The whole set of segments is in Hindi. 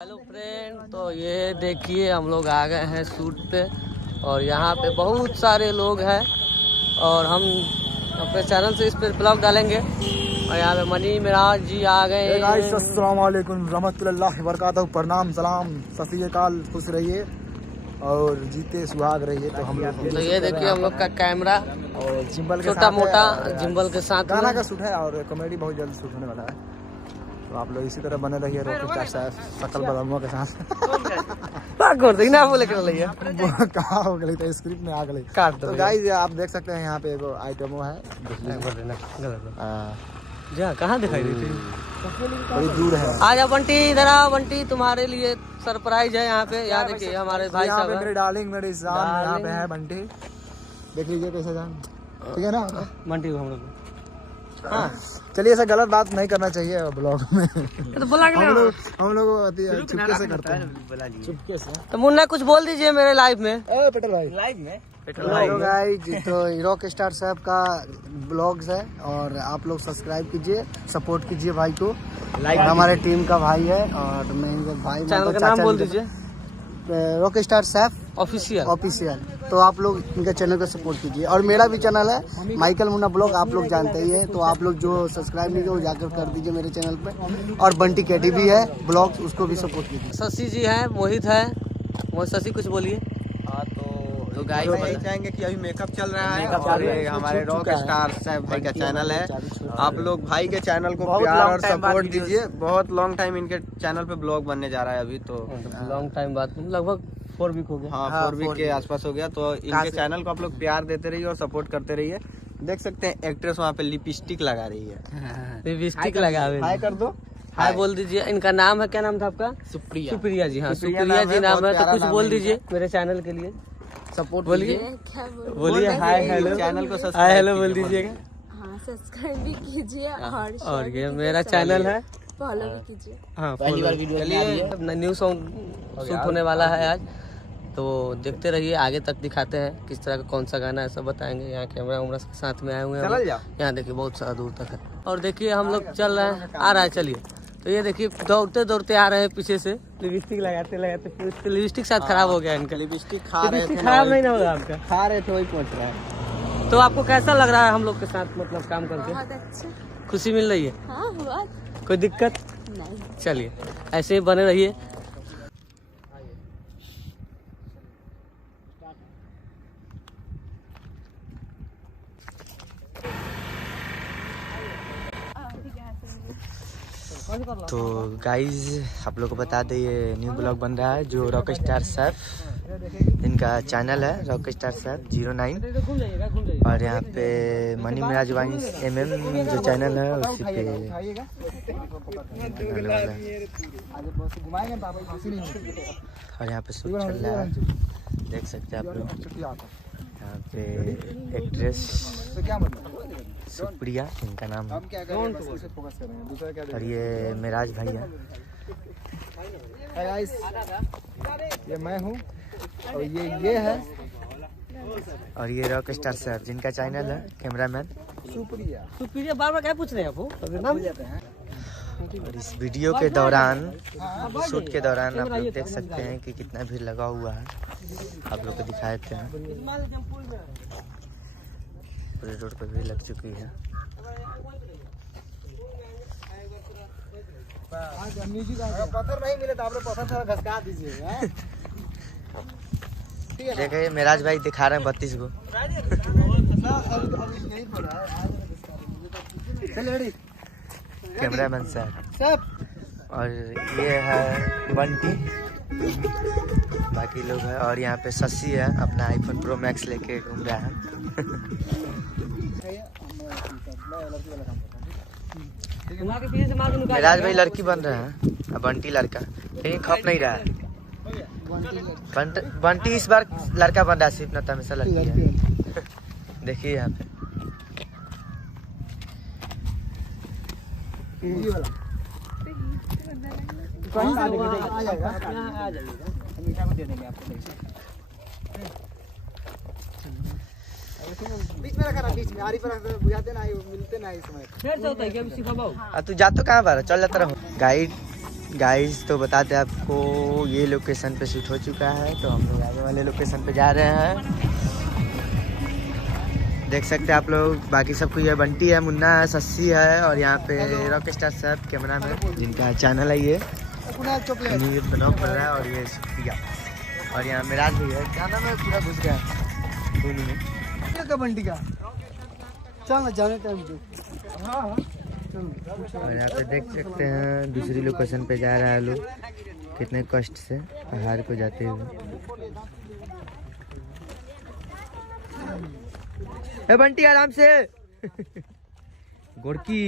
हेलो फ्रेंड, तो ये देखिए हम लोग आ गए हैं शूट पे और यहाँ पे बहुत सारे लोग हैं और हम अपने चैनल से इस पर ब्लॉग डालेंगे। और यहाँ पे मनी मिराज जी आ गए। अस्सलाम वालेकुम रहमतुल्लाहि व बरकातहू। प्रणाम सलाम सत श्री अकाल। खुश रहिए और जीते सुहाग रहिए। तो हम लोग तो ये देखिए हम लोग का कैमरा और जिम्बल के छोटा साथ मोटा है, जिम्बल के साथ गाना का शूट है और कॉमेडी बहुत जल्द शूट होने वाला है। तो आप लोग इसी तरह बने रहिए रॉकेस्टार साहब सकल बदलुआ के साथ। ना बोले कर लिया कहाँ हो गई तो स्क्रिप्ट में आ गई। तो गाइस आप देख सकते हैं यहाँ पे एगो आइटमो है। कहाँ दिखाई देती बड़ी दूर है। आ जा बंटी, इधर आ बंटी, तुम्हारे लिए सरप्राइज है यहाँ पे। यहाँ देखिए हमारे भाई यहाँ साहब पे मेरे डार्लिंग मेरी जान यहाँ पे है बंटी। देख लीजिए कैसे जान, ठीक है ना बंटी को हम लोग। हाँ चलिए, ऐसा गलत बात नहीं करना चाहिए ब्लॉग में। तो बोला हम लोग चुपके से करते हैं, चुपके से। तो मुन्ना कुछ बोल दीजिए मेरे लाइव में। पेट्रोल भाई हेलो गाइस, तो रॉक स्टार साहब का ब्लॉग्स है और आप लोग सब्सक्राइब कीजिए, सपोर्ट कीजिए भाई को। हमारे टीम का भाई है और मैं भाई चैनल का नाम बोल दीजिए। रॉक स्टार साहब ऑफिशियल। तो आप लोग इनका चैनल को सपोर्ट कीजिए। और मेरा भी चैनल है माइकल मुन्ना ब्लॉग, आप लोग जानते ही है। तो आप लोग जो सब्सक्राइब नहीं किए वो जाकर कर दीजिए मेरे चैनल पे। और बंटी केटी भी है ब्लॉग, उसको भी सपोर्ट कीजिए। शशि जी है, मोहित है। शशि कुछ बोलिए। हाँ तो गाइस यही चाहेंगे कि अभी मेकअप चल रहा है और ये हमारे रॉक स्टार साहब भाई का चैनल है। आप लोग भाई के चैनल को प्यार और सपोर्ट दीजिए। बहुत लॉन्ग टाइम इनके चैनल पे ब्लॉग बनने जा रहा है अभी। तो लॉन्ग टाइम बाद लगभग 4 वीक हो गया। हाँ 4 वीक के आसपास हो गया। तो इनके चैनल को आप लोग प्यार देते रहिए और सपोर्ट करते रहिए। देख सकते हैं एक्ट्रेस वहाँ पे लिपस्टिक लगा रही है। लिपस्टिक लगा हाय कर दो, हाय बोल दीजिए। इनका नाम है, क्या नाम था आपका? सुप्रिया जी। हाँ सुप्रिया जी नाम है। तो कुछ बोल दीजिए मेरे चैनल के लिए, सपोर्ट बोलिए। बोलिए हाय हेलो, चैनल को हाय हेलो बोल दीजिएगा। हाँ सब्सक्राइब भी कीजिए और ये मेरा चैनल है, फॉलो भी कीजिए। हाँ पहली बार वीडियो। न्यू सॉन्ग शूट होने वाला है आज, तो देखते रहिए। आगे तक दिखाते हैं किस तरह का कौन सा गाना है, सब बताएंगे। यहाँ कैमरा उमरा के साथ में आए हुए हैं। यहाँ देखिए बहुत सारा दूर तक है। और देखिए हम लोग चल रहे हैं, आ रहा है। चलिए तो ये देखिए दौड़ते दौड़ते आ रहे हैं पीछे से। लिपस्टिक लगाते लगाते लिपस्टिक शायद खराब हो गया इनका। लिपस्टिक खराब नहीं ना होगा आपका? खा रहे थे वही पहुँच रहा है। तो आपको कैसा लग रहा है हम लोग के साथ मतलब काम करके? बहुत अच्छा। खुशी मिल रही है? हाँ बहुत। कोई दिक्कत नहीं। चलिए ऐसे ही बने रहिए। तो गाइज आप लोग को बता दें ये न्यू ब्लॉग बन रहा है जो रॉक स्टार साहब, इनका चैनल है रॉक स्टार साहब 09। और यहाँ पे मनी मिराज MM जो चैनल है उसी पे और यहाँ पे शूट चल रहा है, देख सकते हैं आप लोग। यहाँ पे एक्ट्रेस सुप्रिया इनका नाम है और ये मिराज भाई है। ये मैं हूँ और ये है और ये रॉक स्टार साहब जिनका चैनल है कैमरामैन सुप्रिया। बार-बार क्या पूछ रहे हैं आपको? और इस वीडियो के दौरान, शूट के दौरान आप लोग देख सकते हैं कि कितना भीड़ लगा हुआ है। आप लोग को दिखाए थे, पूरे रोड पर भीड़ लग चुकी है। पत्थर नहीं मिले तो आप लोग पत्थर थोड़ा घसका दीजिए। देखिए मिराज भाई दिखा रहे हैं 32 को। कैमरामैन साहब और ये है बंटी, बाकी लोग हैं। और यहाँ पे शशि है, अपना आईफोन प्रो मैक्स लेके घूम रहा है। मिराज भाई लड़की बन रहे हैं और बंटी लड़का, लेकिन खप नहीं रहा है। बंटी इस बार लड़का बन रहा है, सिर्फ न हमेशा लड़की है। देखिए यहाँ पे बीच में रखा, बीच में आरी पर बुझाते ना, मिलते ना इस समय। फिर से होता है कि हम सिखाओ। तू जा तो कहाँ बार चल जाता रहो। गाइड गाइस तो बताते हैं आपको, ये लोकेशन पे शूट हो चुका है, तो हम लोग आगे वाले लोकेशन पे जा रहे हैं। देख सकते हैं आप लोग, बाकी सब कुछ है, बंटी है, मुन्ना है, सस्सी है, और यहाँ पे रॉक स्टार सैफ कैमरा में, जिनका चैनल है ये ब्लॉग बन रहा है, और ये सुप्रिया, और यहाँ मेराज भी है, क्या नाम है, पूरा घुस गया दोनों में। बंटी का चल जाने टाइम और यहाँ पे देख सकते हैं दूसरी लोकेशन पे जा रहा है लोग, कितने कष्ट से पहाड़ को जाते हुए। ए बंटी आराम से गोरकी।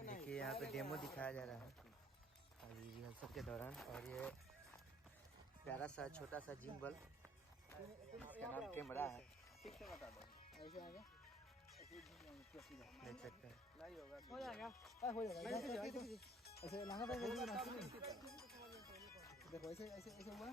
देखिए यहाँ पे डेमो दिखाया जा रहा है अभी रिहर्सल के दौरान, और ये प्यारा सा छोटा सा जिम्बल, इसका नाम कैमरा है, देख सकते हैं। देखो ऐसे ऐसे ऐसे हुआ